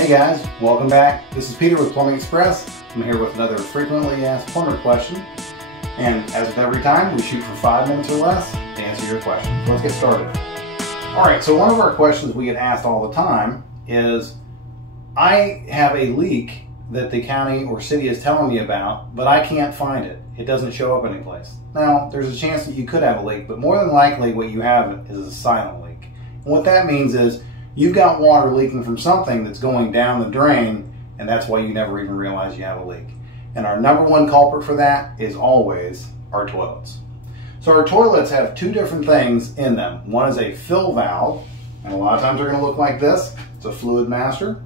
Hey guys, welcome back. This is Peter with Plumbing Express. I'm here with another frequently asked plumber question. And as with every time, we shoot for 5 minutes or less to answer your questions. Let's get started. Alright, so one of our questions we get asked all the time is, I have a leak that the county or city is telling me about, but I can't find it. It doesn't show up anyplace. Now, there's a chance that you could have a leak, but more than likely what you have is a silent leak. And what that means is, you've got water leaking from something that's going down the drain, and that's why you never even realize you have a leak. And our number one culprit for that is always our toilets. So our toilets have two different things in them. One is a fill valve, and a lot of times they're going to look like this. It's a fluid master.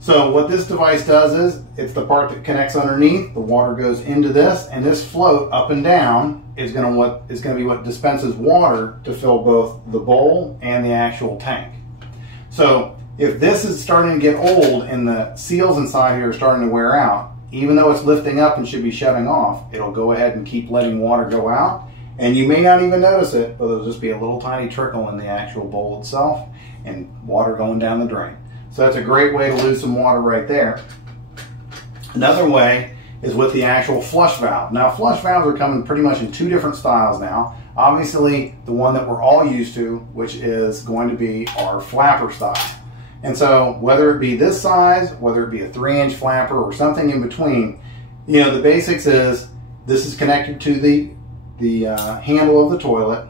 So what this device does is, it's the part that connects underneath. The water goes into this, and this float up and down is going to be what dispenses water to fill both the bowl and the actual tank. So if this is starting to get old and the seals inside here are starting to wear out, even though it's lifting up and should be shutting off, it'll go ahead and keep letting water go out. And you may not even notice it, but there'll just be a little tiny trickle in the actual bowl itself and water going down the drain. So that's a great way to lose some water right there. Another way is with the actual flush valve. Now, flush valves are coming pretty much in two different styles now. Obviously, the one that we're all used to, which is going to be our flapper style. And so, whether it be this size, whether it be a 3-inch flapper or something in between, you know, the basics is this is connected to the handle of the toilet,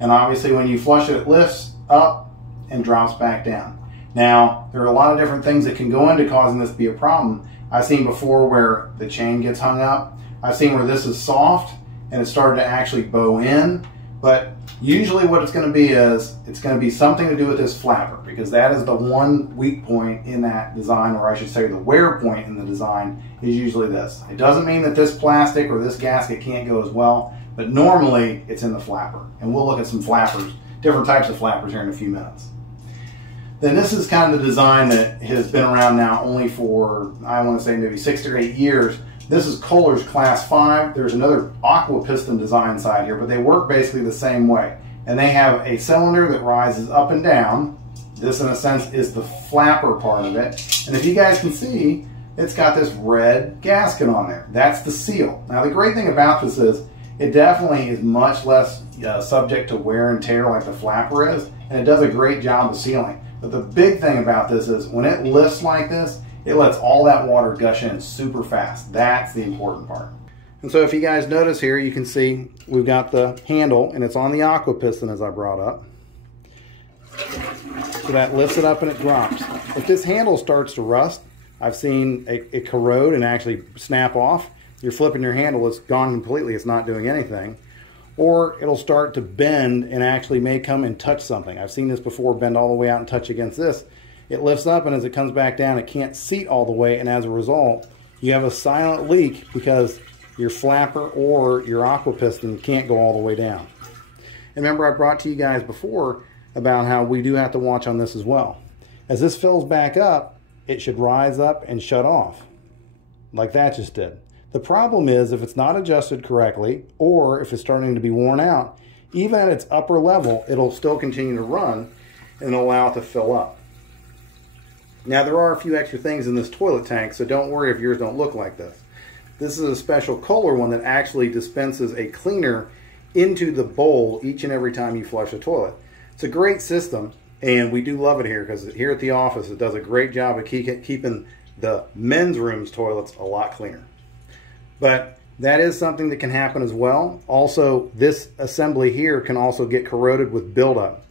and obviously when you flush it, it lifts up and drops back down. Now, there are a lot of different things that can go into causing this to be a problem. I've seen before where the chain gets hung up. I've seen where this is soft and it started to actually bow in, but usually what it's going to be is, it's going to be something to do with this flapper, because that is the one weak point in that design, or I should say the wear point in the design is usually this. It doesn't mean that this plastic or this gasket can't go as well, but normally it's in the flapper. And we'll look at some flappers, different types of flappers here in a few minutes. Then this is kind of the design that has been around now only for, I want to say maybe 6 to 8 years. This is Kohler's Class 5. There's another aqua piston design side here, but they work basically the same way. And they have a cylinder that rises up and down. This, in a sense, is the flapper part of it. And if you guys can see, it's got this red gasket on there. That's the seal. Now, the great thing about this is, it definitely is much less subject to wear and tear like the flapper is, and it does a great job of sealing. But the big thing about this is, when it lifts like this, it lets all that water gush in super fast. That's the important part. And so if you guys notice here, you can see we've got the handle, and it's on the aqua piston as I brought up. So that lifts it up and it drops. If this handle starts to rust, I've seen it corrode and actually snap off. You're flipping your handle, it's gone completely, it's not doing anything. Or it'll start to bend and actually may come and touch something. I've seen this before, bend all the way out and touch against this. It lifts up, and as it comes back down, it can't seat all the way, and as a result, you have a silent leak because your flapper or your aqua piston can't go all the way down. And remember, I brought to you guys before about how we do have to watch on this as well. As this fills back up, it should rise up and shut off, like that just did. The problem is, if it's not adjusted correctly, or if it's starting to be worn out, even at its upper level, it'll still continue to run and it'll allow it to fill up. Now, there are a few extra things in this toilet tank, so don't worry if yours don't look like this. This is a special Kohler one that actually dispenses a cleaner into the bowl each and every time you flush a toilet. It's a great system, and we do love it here, because here at the office it does a great job of keeping the men's rooms toilets a lot cleaner. But that is something that can happen as well. Also, this assembly here can also get corroded with buildup.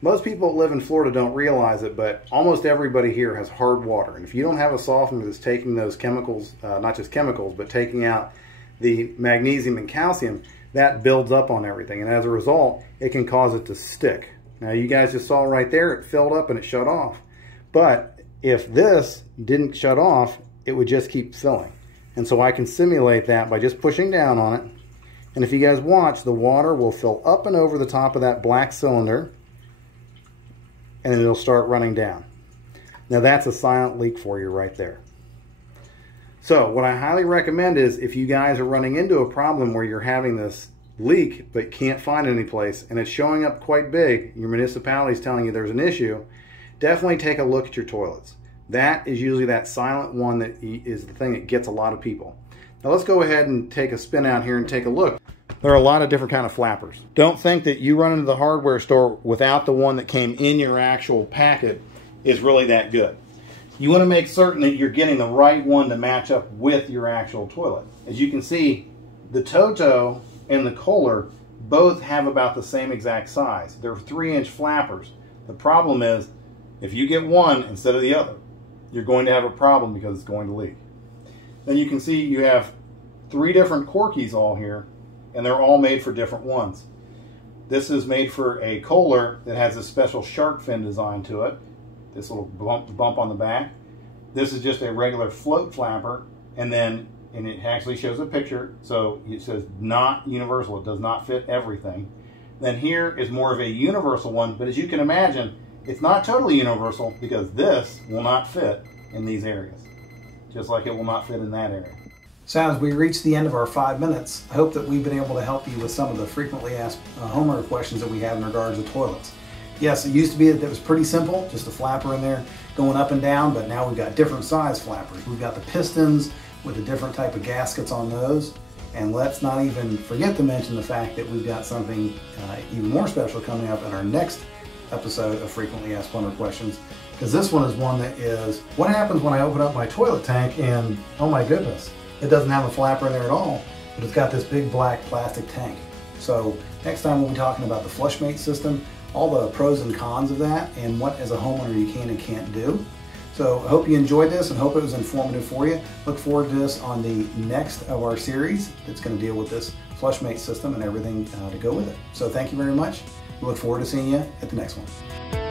Most people that live in Florida don't realize it, but almost everybody here has hard water. And if you don't have a softener that's taking those chemicals, not just chemicals, but taking out the magnesium and calcium, that builds up on everything. And as a result, it can cause it to stick. Now, you guys just saw right there, it filled up and it shut off. But if this didn't shut off, it would just keep filling. And so I can simulate that by just pushing down on it. And if you guys watch, the water will fill up and over the top of that black cylinder, and then it'll start running down. Now, that's a silent leak for you right there. So what I highly recommend is, if you guys are running into a problem where you're having this leak but can't find any place and it's showing up quite big, your municipality is telling you there's an issue, definitely take a look at your toilets. That is usually that silent one that is the thing that gets a lot of people. Now let's go ahead and take a spin out here and take a look. There are a lot of different kind of flappers. Don't think that you run into the hardware store without the one that came in your actual packet is really that good. You want to make certain that you're getting the right one to match up with your actual toilet. As you can see, the Toto and the Kohler both have about the same exact size. They're 3-inch flappers. The problem is, if you get one instead of the other, you're going to have a problem because it's going to leak. Then you can see you have 3 different Corkies all here, and they're all made for different ones. This is made for a Kohler that has a special shark fin design to it. This little bump on the back. This is just a regular float flapper, and it actually shows a picture, so it says not universal. It does not fit everything. Then here is more of a universal one, but as you can imagine, it's not totally universal because this will not fit in these areas, just like it will not fit in that area. So as we reach the end of our 5 minutes, I hope that we've been able to help you with some of the frequently asked homeowner questions that we have in regards to toilets. Yes, it used to be that it was pretty simple, just a flapper in there going up and down, but now we've got different size flappers. We've got the pistons with a different type of gaskets on those. And let's not even forget to mention the fact that we've got something even more special coming up in our next episode of Frequently Asked Plumber Questions, because this one is one that is, what happens when I open up my toilet tank and, oh my goodness, it doesn't have a flapper in there at all, but it's got this big black plastic tank. So next time we'll be talking about the FlushMate system, all the pros and cons of that, and what as a homeowner you can and can't do. So I hope you enjoyed this and hope it was informative for you. Look forward to this on the next of our series that's going to deal with this FlushMate system and everything to go with it. So thank you very much. We look forward to seeing you at the next one.